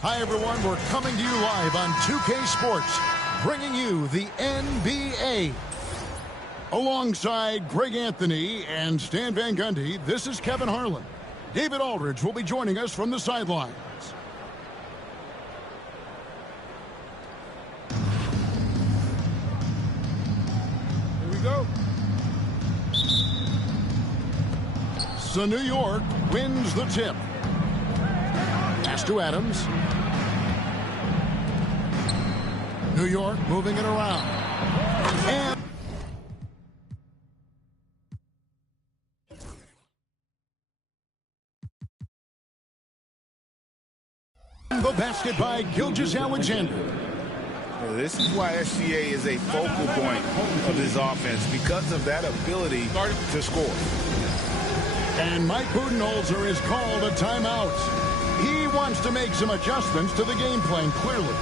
Hi, everyone. We're coming to you live on 2K Sports, bringing you the NBA. Alongside Greg Anthony and Stan Van Gundy, this is Kevin Harlan. David Aldridge will be joining us from the sidelines. Here we go. So New York wins the tip. Pass to Adams. New York moving it around. And the basket by Gilgeous-Alexander. This is why SGA is a focal point of this offense, because of that ability to score. And Mike Budenholzer is called a timeout. He wants to make some adjustments to the game plan, clearly.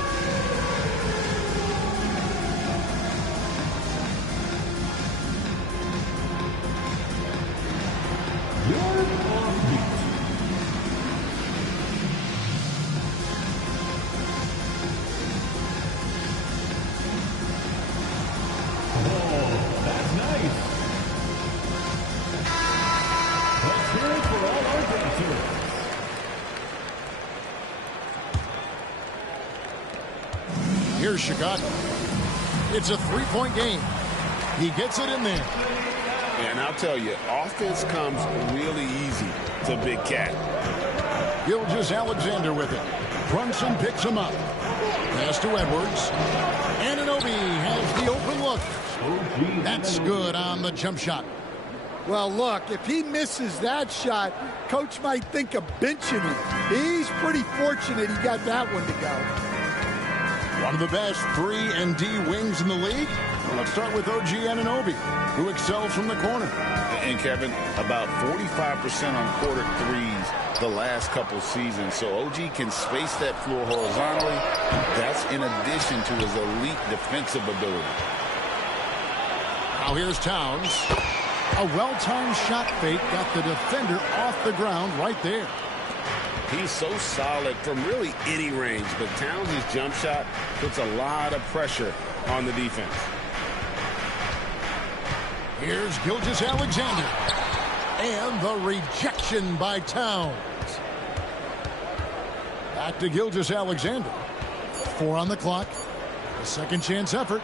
Here's Chicago. It's a three-point game. He gets it in there. And I'll tell you, offense comes really easy to Big Cat. Gilgeous-Alexander with it. Brunson picks him up. Pass to Edwards. Anunoby has the open look. That's good on the jump shot. Well, look, if he misses that shot, coach might think of benching him. He's pretty fortunate he got that one to go. One of the best 3-and-D wings in the league. Well, let's start with OG Anunoby, who excels from the corner. And Kevin, about 45% on quarter threes the last couple seasons. So OG can space that floor horizontally. That's in addition to his elite defensive ability. Now here's Towns. A well-timed shot fake got the defender off the ground right there. He's so solid from really any range, but Towns' jump shot puts a lot of pressure on the defense. Here's Gilgeous-Alexander. And the rejection by Towns. Back to Gilgeous-Alexander. 4 on the clock. A second chance effort.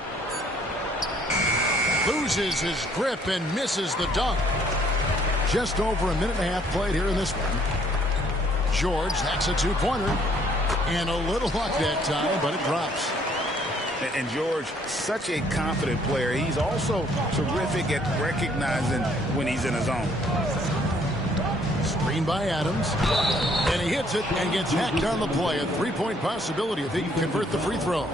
Loses his grip and misses the dunk. Just over a minute and a half played here in this one. George, that's a two-pointer. And a little luck that time, but it drops. And George, such a confident player. He's also terrific at recognizing when he's in his zone. Screen by Adams. And he hits it and gets hacked on the play. A three-point possibility if he can convert the free throw.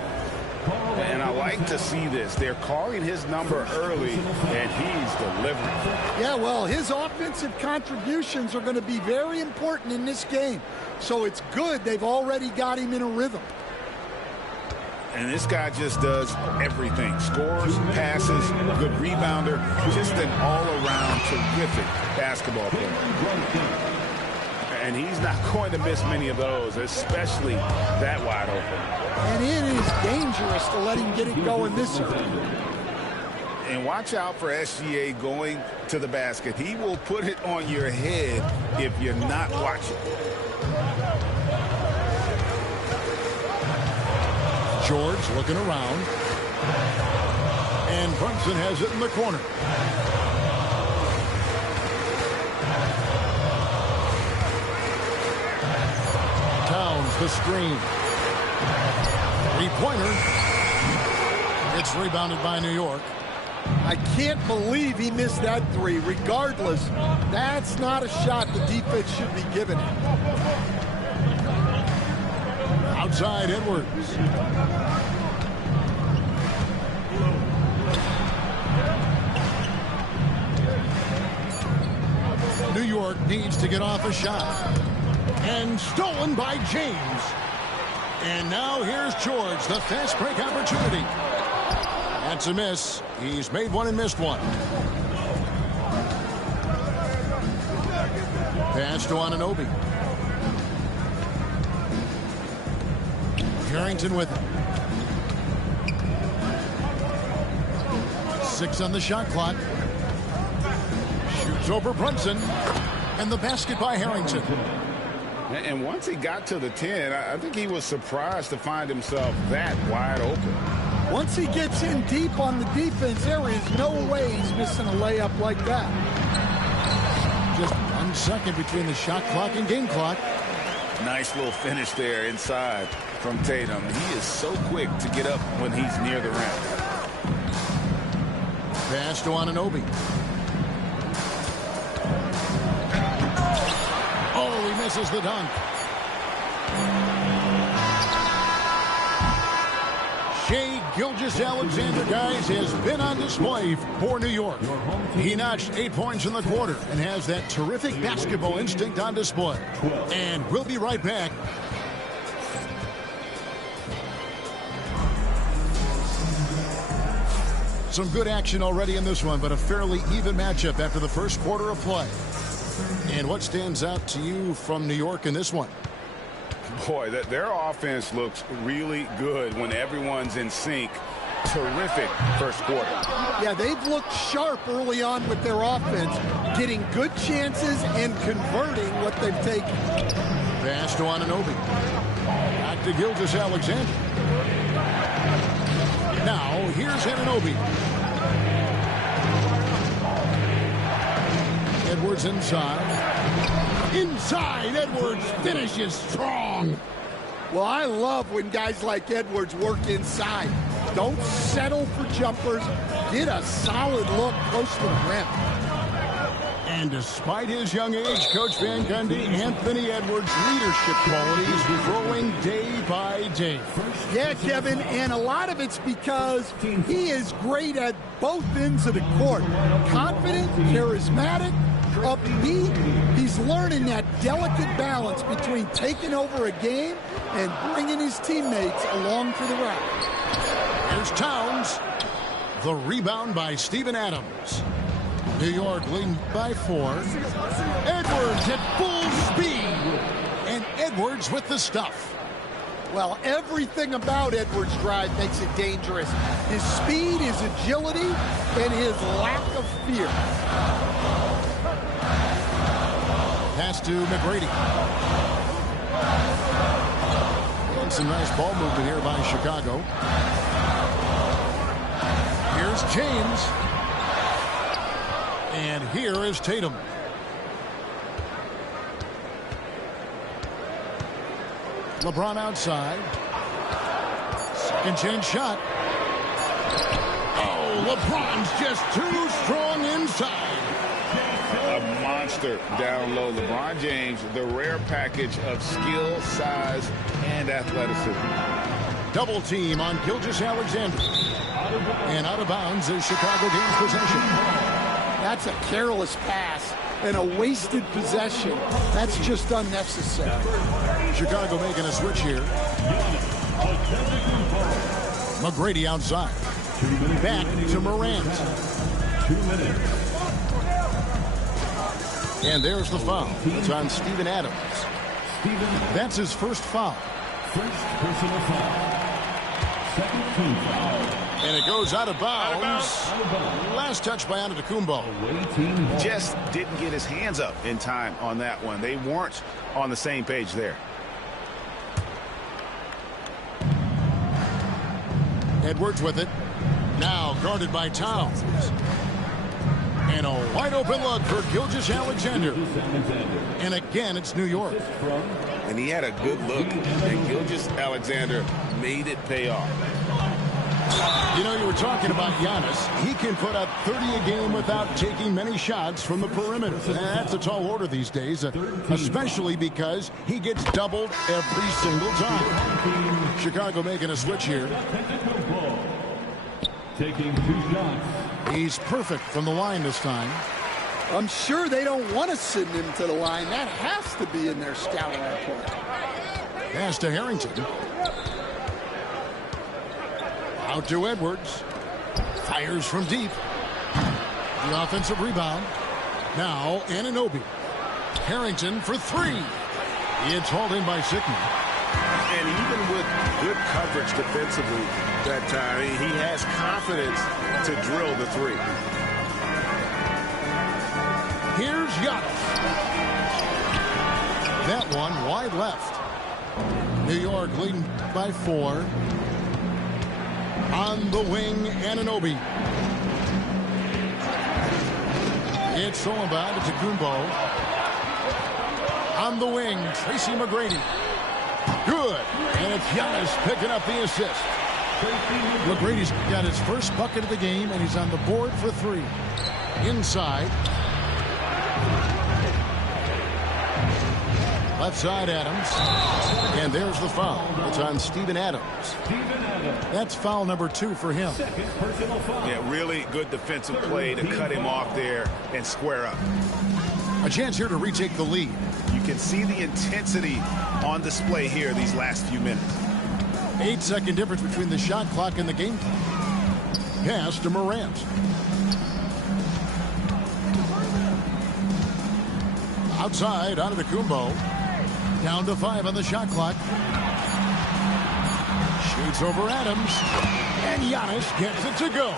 And I like to see this. They're calling his number early, and he's delivering. Yeah, well, his offensive contributions are going to be very important in this game. So it's good they've already got him in a rhythm. And this guy just does everything. Scores, passes, good rebounder, just an all-around terrific basketball player. And he's not going to miss many of those, especially that wide open. And it is dangerous to let him get it going this early. And watch out for SGA going to the basket. He will put it on your head if you're not watching. George looking around. And Brunson has it in the corner. Towns the screen. Three-pointer. It's rebounded by New York. I can't believe he missed that three. Regardless, that's not a shot the defense should be giving him. Outside Edwards. New York needs to get off a shot. And stolen by James. And now here's George, the fast break opportunity. That's a miss. He's made one and missed one. Pass to Anunoby. Harrington with it. 6 on the shot clock. Shoots over Brunson. And the basket by Harrington. And once he got to the 10, I think he was surprised to find himself that wide open. Once he gets in deep on the defense, there is no way he's missing a layup like that. Just 1 second between the shot clock and game clock. Nice little finish there inside from Tatum. He is so quick to get up when he's near the rim. Pass to Anunoby. Oh, he misses the dunk. Shai Gilgeous-Alexander, guys, has been on display for New York. He notched 8 points in the quarter and has that terrific basketball instinct on display. And we'll be right back. Some good action already in this one, but a fairly even matchup after the first quarter of play. And what stands out to you from New York in this one? Boy, their offense looks really good when everyone's in sync. Terrific first quarter. Yeah, they've looked sharp early on with their offense, getting good chances and converting what they've taken. Pass to Anunoby. Back to Gilgeous-Alexander. Now, here's Anunoby. Edwards inside. Inside, Edwards finishes strong. Well, I love when guys like Edwards work inside. Don't settle for jumpers. Get a solid look close to the rim. And despite his young age, Coach Van Gundy, Anthony Edwards' leadership qualities growing day by day. Yeah, Kevin, and a lot of it's because he is great at both ends of the court. Confident, charismatic, upbeat. He's learning that delicate balance between taking over a game and bringing his teammates along for the ride. Here's Towns. The rebound by Steven Adams. New York leading by 4. Edwards at full speed. And Edwards with the stuff. Well, everything about Edwards' drive makes it dangerous. His speed, his agility, and his lack of fear. Pass to McGrady. And some nice ball movement here by Chicago. Here's James. And here is Tatum. LeBron outside. Second chance shot. Oh, LeBron's just too strong inside. A monster down low. LeBron James, the rare package of skill, size, and athleticism. Double team on Gilgeous-Alexander. And out of bounds is Chicago gains possession. That's a careless pass and a wasted possession. That's just unnecessary. Chicago making a switch here. McGrady outside. Back to Morant. 2 minutes. And there's the foul. It's on Steven Adams. That's his first foul. First personal foul. Second team foul. And it goes out of bounds. Last touch by Antetokounmpo. Just didn't get his hands up in time on that one. They weren't on the same page there. Edwards with it. Now guarded by Towns. And a wide open look for Gilgeous-Alexander. And again, it's New York. And he had a good look, and Gilgeous-Alexander made it pay off. You know, you were talking about Giannis. He can put up 30 a game without taking many shots from the perimeter. That's a tall order these days, especially because he gets doubled every single time. Chicago making a switch here. Taking 2 shots. He's perfect from the line this time. I'm sure they don't want to send him to the line. That has to be in their scouting report. Pass to Harrington. Out to Edwards. Fires from deep. The offensive rebound. Now Anunoby. Harrington for 3. It's hauled in by Sickman. And even with Good coverage defensively that time. He has confidence to drill the three. Here's Giannis. That one wide left. New York leading by 4. On the wing, Anunoby. It's stolen by Antetokounmpo. On the wing, Tracy McGrady. Good. And it's Giannis picking up the assist. McGrady's got his first bucket of the game, and he's on the board for 3. Inside. Left side, Adams. And there's the foul. It's on Steven Adams. That's foul number 2 for him. Yeah, really good defensive play to cut him off there and square up. A chance here to retake the lead. You can see the intensity on display here these last few minutes. 8-second difference between the shot clock and the game clock. Pass to Morant. Outside, Antetokounmpo. Down to 5 on the shot clock. Shoots over Adams. And Giannis gets it to go.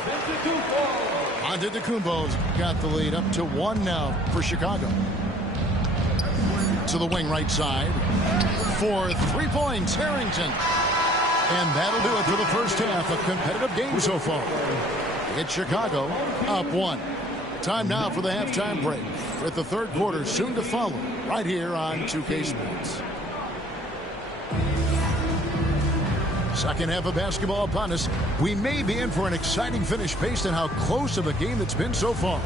Antetokounmpo's got the lead up to 1 now for Chicago. To the wing right side. For 3 points, Harrington. And that'll do it for the first half. A competitive game so far. It's Chicago up 1. Time now for the halftime break, with the third quarter soon to follow, right here on 2K Sports. Second half of basketball upon us. We may be in for an exciting finish based on how close of a game it's been so far.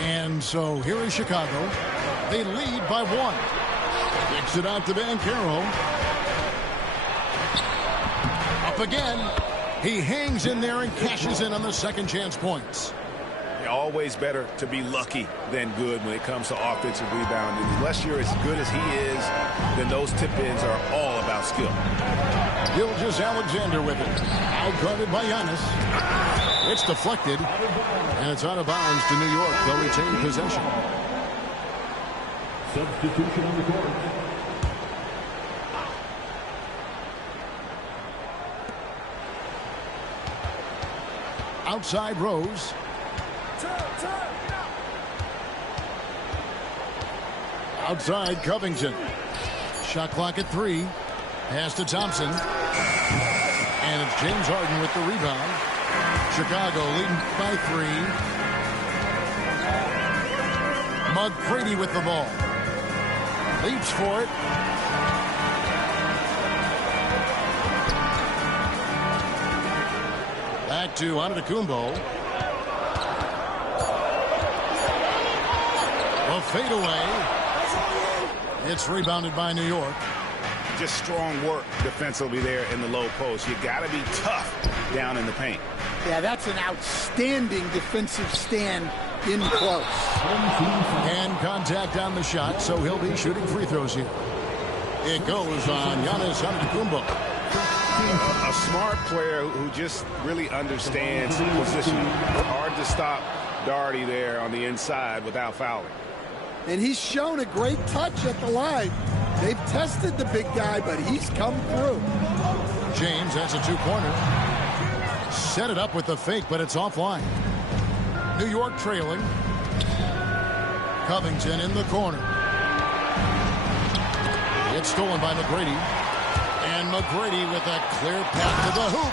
And so here is Chicago. They lead by 1. Kicks it out to Banchero. Up again. He hangs in there and cashes in on the second chance points. Always better to be lucky than good when it comes to offensive rebounding. Unless you're as good as he is, then those tip-ins are all about skill. Gilgeous-Alexander with it. Outguarded by Giannis. It's deflected, and it's out of bounds to New York. They'll retain possession. Substitution on the court. Outside Rose. Outside Covington. Shot clock at 3. Pass to Thompson. And it's James Harden with the rebound. Chicago leading by 3. McGrady with the ball. Leaps for it. Back to Antetokounmpo. A fadeaway. It's rebounded by New York. Just strong work defensively there in the low post. You got to be tough down in the paint. Yeah, that's an outstanding defensive stand in close. And contact on the shot, so he'll be shooting free throws here. It goes on Giannis Antetokounmpo. A smart player who just really understands positioning. Hard to stop Daugherty there on the inside without fouling. And he's shown a great touch at the line. They've tested the big guy, but he's come through. James has a 2-pointer. Set it up with the fake, but it's offline. New York trailing. Covington in the corner. It's stolen by McGrady. And McGrady with a clear path to the hoop.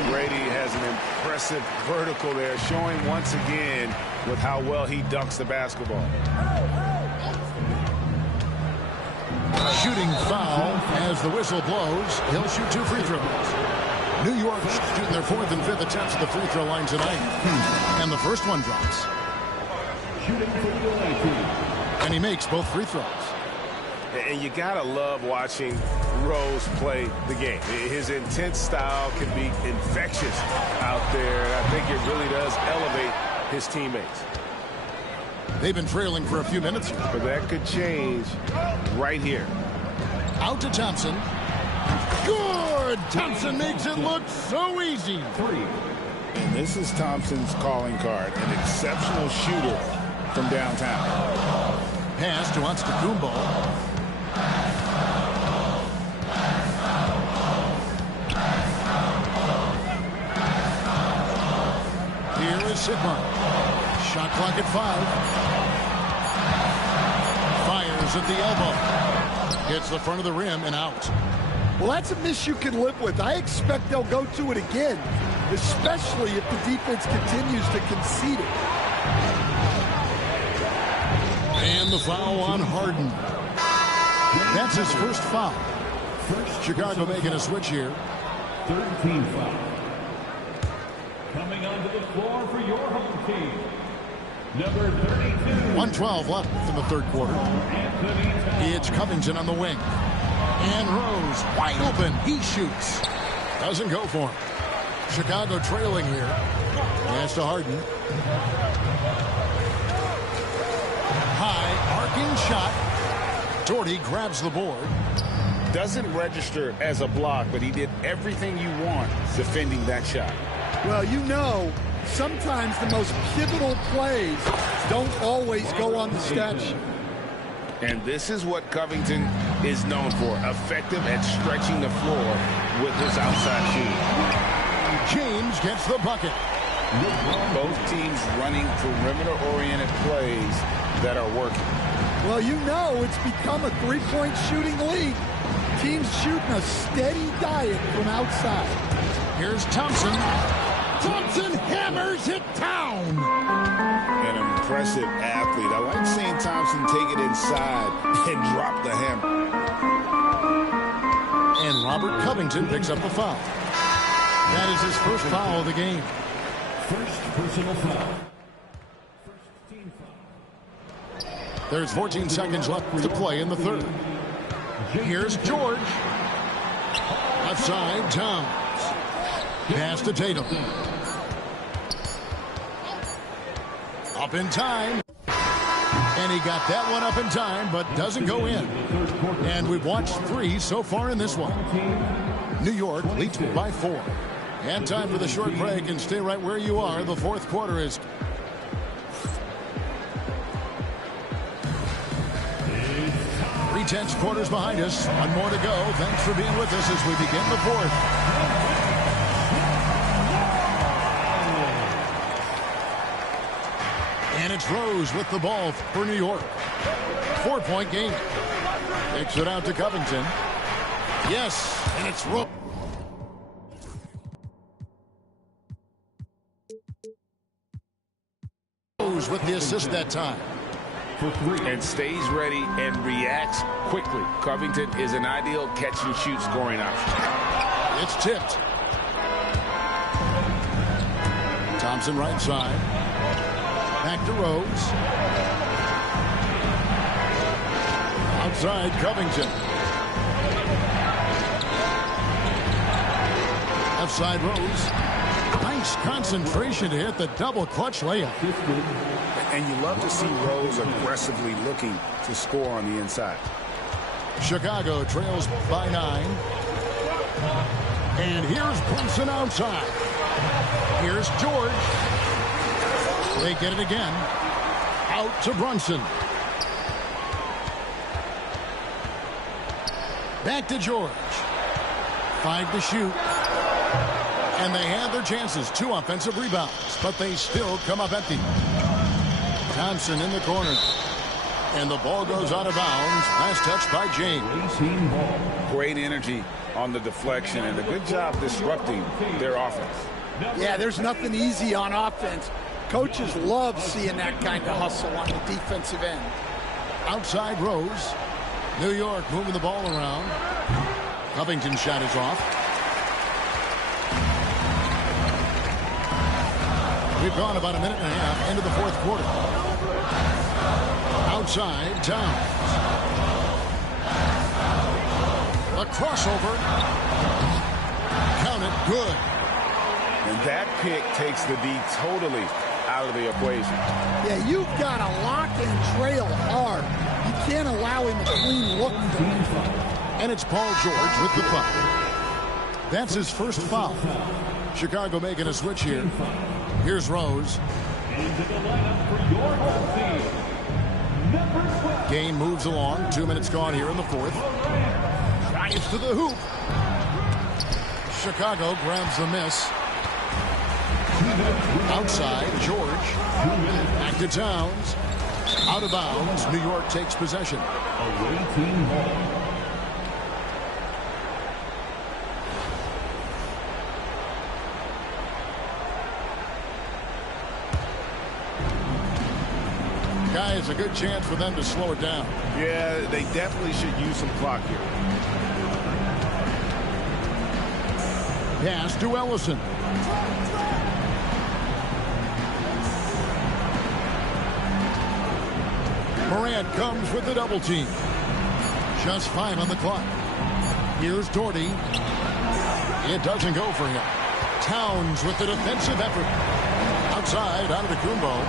McGrady has an impressive vertical there, showing once again with how well he dunks the basketball. Shooting foul as the whistle blows. He'll shoot 2 free throws. New York shooting their 4th and 5th attempts at the free throw line tonight. And the first one drops. And he makes both free throws. And you gotta love watching Rose play the game. His intense style can be infectious out there, and I think it really does elevate his teammates. They've been trailing for a few minutes. But that could change right here. Out to Thompson. Good! Thompson makes it look so easy. And this is Thompson's calling card, an exceptional shooter from downtown. Pass to Antetokounmpo. Sigma. Shot clock at 5. Fires at the elbow. Hits the front of the rim and out. Well, that's a miss you can live with. I expect they'll go to it again, especially if the defense continues to concede it. And the foul on Harden. That's his first foul. Chicago making a switch here. Third team foul. Coming onto the floor for your home team, number 32. 1:12 left in the third quarter. It's Covington on the wing. And Rose, wide open. He shoots. Doesn't go for him. Chicago trailing here. Pass to Harden. High, arcing shot. Doherty grabs the board. Doesn't register as a block, but he did everything you want defending that shot. Well, you know, sometimes the most pivotal plays don't always go on the stat sheet. And this is what Covington is known for, effective at stretching the floor with his outside shooting. James gets the bucket. Both teams running perimeter-oriented plays that are working. Well, you know it's become a three-point shooting league. Teams shooting a steady diet from outside. Here's Thompson. Thompson hammers it down. An impressive athlete. I like seeing Thompson take it inside and drop the hammer. And Robert Covington picks up the foul. That is his first foul of the game. First personal foul. There's 14 seconds left to play in the third. Here's George. Left side, Towns. Pass to Tatum. Up in time. And he got that one up in time, but doesn't go in. And we've watched 3 so far in this one. New York leads by 4. And time for the short break, and stay right where you are. The fourth quarter is... 3/10 quarters behind us. One more to go. Thanks for being with us as we begin the fourth. And it's Rose with the ball for New York. 4-point game. Takes it out to Covington. Yes, and it's Rose. With the assist that time. And stays ready and reacts quickly. Covington is an ideal catch-and-shoot scoring option. It's tipped. Thompson right side. Back to Rose. Outside, Covington. Left side, Rose. Nice concentration to hit the double clutch layup. And you love to see Rose aggressively looking to score on the inside. Chicago trails by 9. And here's Brunson outside. Here's George. They get it again. Out to Brunson. Back to George. 5 to shoot. And they had their chances. 2 offensive rebounds. But they still come up empty. Thompson in the corner. And the ball goes out of bounds. Last touch by James. Great energy on the deflection and a good job disrupting their offense. Yeah, there's nothing easy on offense. Coaches love seeing that kind of hustle on the defensive end. Outside Rose. New York moving the ball around. Covington's shot is off. We've gone about a minute and a half into the fourth quarter. Outside, Towns. A crossover. Count it, good. And that pick takes the D totally out of the equation. Yeah, you've got to lock and trail hard. You can't allow him a clean look. And it's Paul George with the foul. That's his first foul. Chicago making a switch here. Here's Rose. Game moves along. 2 minutes gone here in the fourth. Drives to the hoop. Chicago grabs the miss. Outside, George. Back to Towns. Out of bounds. New York takes possession. Away team ball. Guys, a good chance for them to slow it down. Yeah, they definitely should use some clock here. Pass to Ellison. Morant comes with the double team. Just 5 on the clock. Here's Doherty. It doesn't go for him. Towns with the defensive effort. Outside, out of the Kumbo.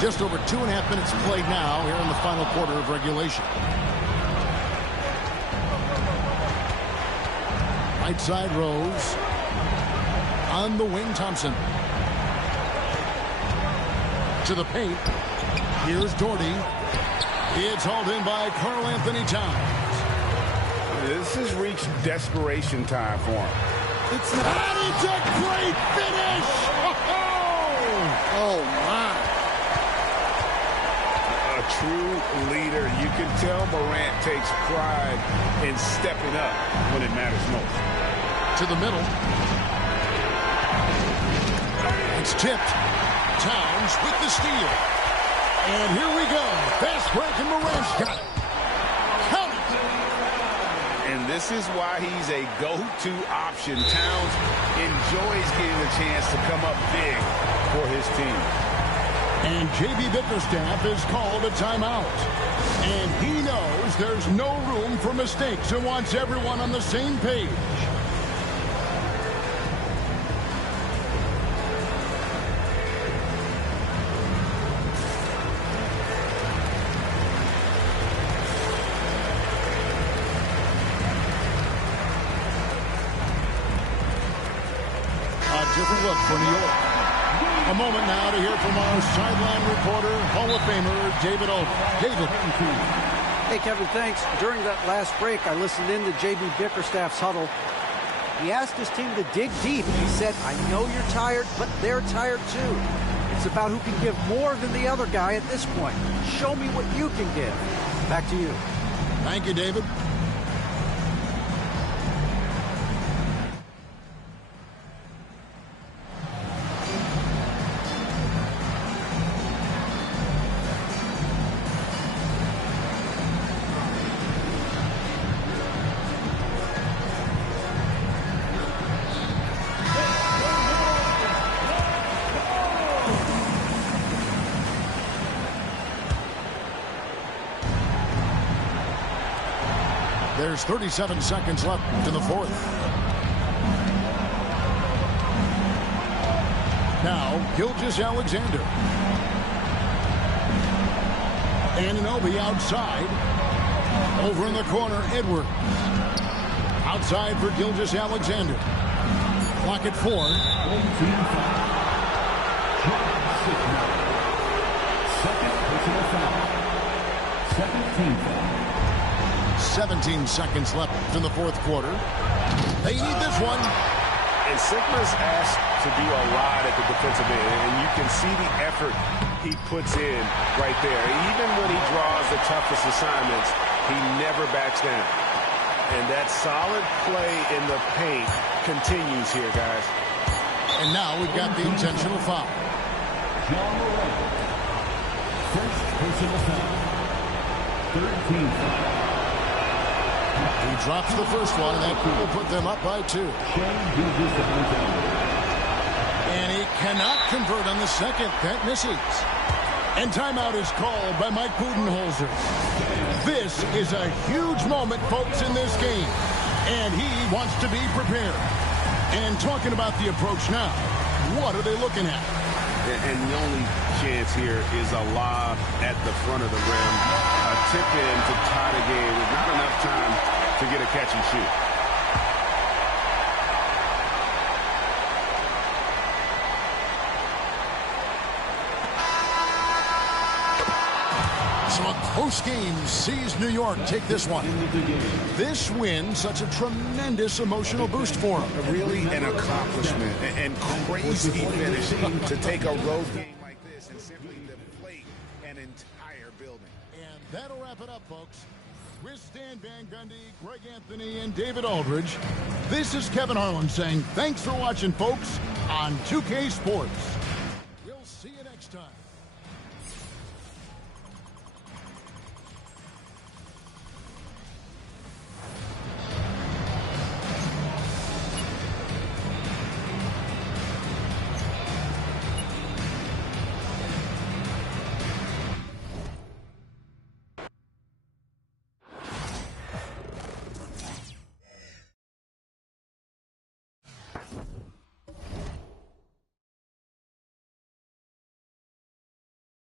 Just over 2.5 minutes played now here in the final quarter of regulation. Right side Rose. On the wing, Thompson. To the paint. Here's Doherty. It's hauled in by Karl Anthony Towns. This has reached desperation time for him. It's a great finish! Oh, my. A true leader. You can tell Morant takes pride in stepping up when it matters most. To the middle. It's tipped. Towns with the steal. And here we go. Fast break, and Morant's got it. Count it. And this is why he's a go-to option. Towns enjoys getting a chance to come up big for his team. And J.B. Bickerstaff is called a timeout. And he knows there's no room for mistakes and wants everyone on the same page. A different look for New York. A moment now to hear from our sideline reporter, Hall of Famer, David Oak. David. Hey, Kevin, thanks. During that last break, I listened in to J.B. Bickerstaff's huddle. He asked his team to dig deep. He said, I know you're tired, but they're tired too. It's about who can give more than the other guy at this point. Show me what you can give. Back to you. Thank you, David. There's 37 seconds left in the fourth. Now, Gilgeous-Alexander. Anunoby outside. Over in the corner, Edwards. Outside for Gilgeous-Alexander. Clock at 4. Second personal foul. Second team foul. 17 seconds left in the fourth quarter. They need this one. And Sigma's asked to do a lot at the defensive end, and you can see the effort he puts in right there. Even when he draws the toughest assignments, he never backs down. And that solid play in the paint continues here, guys. And now we've got the intentional foul. John Morant. First personal foul. Third team foul. He drops the first one, and that will put them up by 2. And he cannot convert on the second. That misses. And timeout is called by Mike Budenholzer. This is a huge moment, folks, in this game. And he wants to be prepared. And talking about the approach now, what are they looking at? And the only chance here is a lob at the front of the rim. A tip in to tie the game with not enough time to get a catch and shoot. So a close game sees New York take this one. This win, such a tremendous emotional boost for them. Really an accomplishment and crazy finish to take a road game like this and simply deflate an entire building. And that'll wrap it up, folks. With Stan Van Gundy, Greg Anthony, and David Aldridge, this is Kevin Harlan saying thanks for watching, folks, on 2K Sports.